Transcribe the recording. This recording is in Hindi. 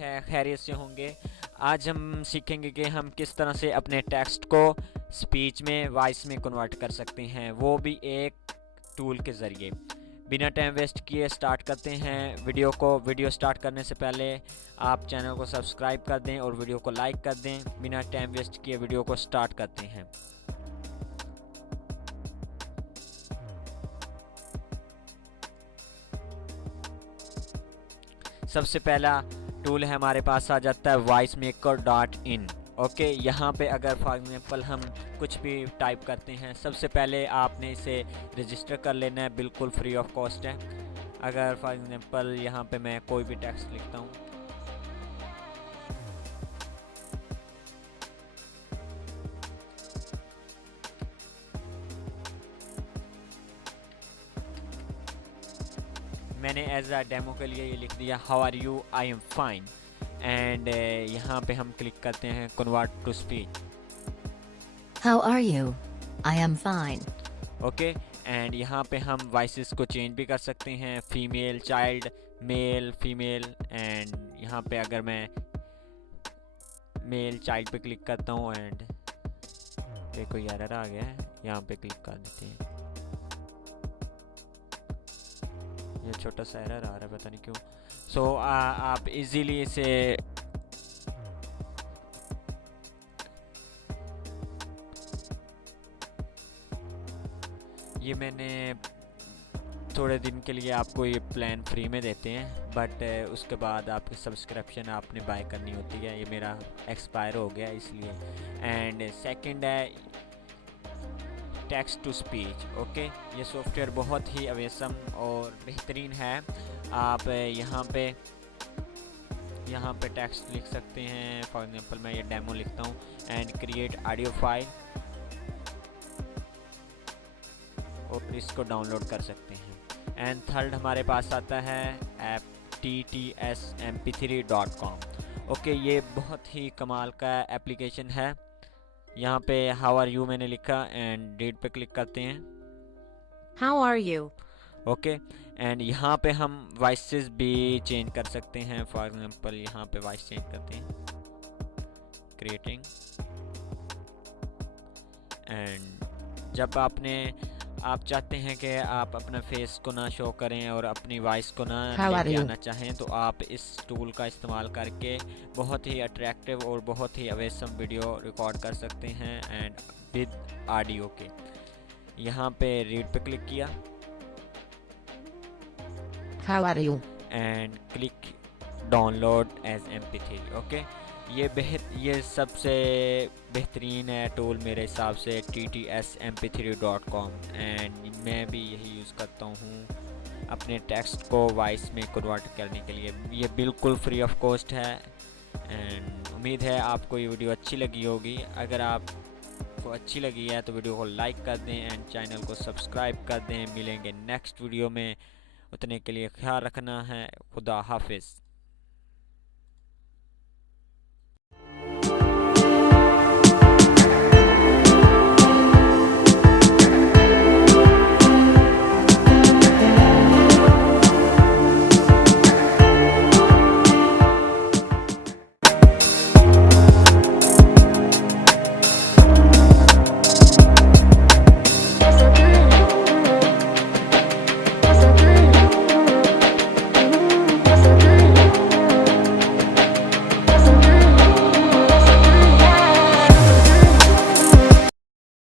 है, खैरियत से होंगे। आज हम सीखेंगे कि हम किस तरह से अपने टेक्स्ट को स्पीच में, वॉइस में कन्वर्ट कर सकते हैं, वो भी एक टूल के ज़रिए। बिना टाइम वेस्ट किए स्टार्ट करते हैं वीडियो को। वीडियो स्टार्ट करने से पहले आप चैनल को सब्सक्राइब कर दें और वीडियो को लाइक कर दें। बिना टाइम वेस्ट किए वीडियो को स्टार्ट करते हैं। सबसे पहला टूल है हमारे पास आ जाता है voicemaker.in। ओके, यहाँ पे अगर फॉर एग्जांपल हम कुछ भी टाइप करते हैं, सबसे पहले आपने इसे रजिस्टर कर लेना है, बिल्कुल फ्री ऑफ कॉस्ट है। अगर फॉर एग्जांपल यहाँ पे मैं कोई भी टेक्स्ट लिखता हूँ, मैंने एज अ डेमो के लिए ये लिख दिया, how are you, I am fine. And यहाँ पे हम क्लिक करते हैं convert to speech. How are you, I am fine. Okay, and यहाँ पे हम वॉइसेस को चेंज भी कर सकते हैं, female, child, male, female. And यहाँ पे अगर मैं मेल चाइल्ड पे क्लिक करता हूँ एंड देखो एरर आ गया है, यहाँ पे क्लिक कर देते हैं। ये छोटा सा एरर आ रहा है, पता नहीं क्यों। सो आप इजीली इसे ये मैंने थोड़े दिन के लिए आपको ये प्लान फ्री में देते हैं, बट उसके बाद आपकी सब्सक्रिप्शन आपने बाय करनी होती है। ये मेरा एक्सपायर हो गया इसलिए। एंड सेकंड है टेक्स्ट टू स्पीच। ओके, ये सॉफ्टवेयर बहुत ही अवेसम और बेहतरीन है। आप यहाँ पे टेक्स्ट लिख सकते हैं। फॉर एग्जांपल मैं ये डेमो लिखता हूँ एंड क्रिएट ऑडियो फाइल, और इसको डाउनलोड कर सकते हैं। एंड थर्ड हमारे पास आता है ऐप ttsmp3.com। ओके, ये बहुत ही कमाल का एप्लीकेशन है। यहाँ पे हाउ आर यू मैंने लिखा एंड रीड पे क्लिक करते हैं। How are you. Okay, and यहाँ पे हम वॉइसेस भी चेंज कर सकते हैं। फॉर एग्जांपल यहाँ पे वॉइस चेंज करते हैं, क्रिएटिंग। एंड जब आप चाहते हैं कि आप अपना फेस को ना शो करें और अपनी वॉइस को ना लेके आना चाहें, तो आप इस टूल का इस्तेमाल करके बहुत ही अट्रैक्टिव और बहुत ही अवेसम वीडियो रिकॉर्ड कर सकते हैं एंड विद ऑडियो के। यहाँ पे रीड पे क्लिक किया, how are you, and click download as MP3। ओके, ये सबसे बेहतरीन है टूल मेरे हिसाब से, ttsmp3.com। एंड मैं भी यही यूज़ करता हूँ अपने टेक्स्ट को वॉइस में कन्वर्ट करने के लिए। ये बिल्कुल फ्री ऑफ कॉस्ट है। एंड उम्मीद है आपको ये वीडियो अच्छी लगी होगी। अगर आपको अच्छी लगी है तो वीडियो को लाइक कर दें एंड चैनल को सब्सक्राइब कर दें। मिलेंगे नेक्स्ट वीडियो में, उतने के लिए ख्याल रखना है। खुदा हाफिज़।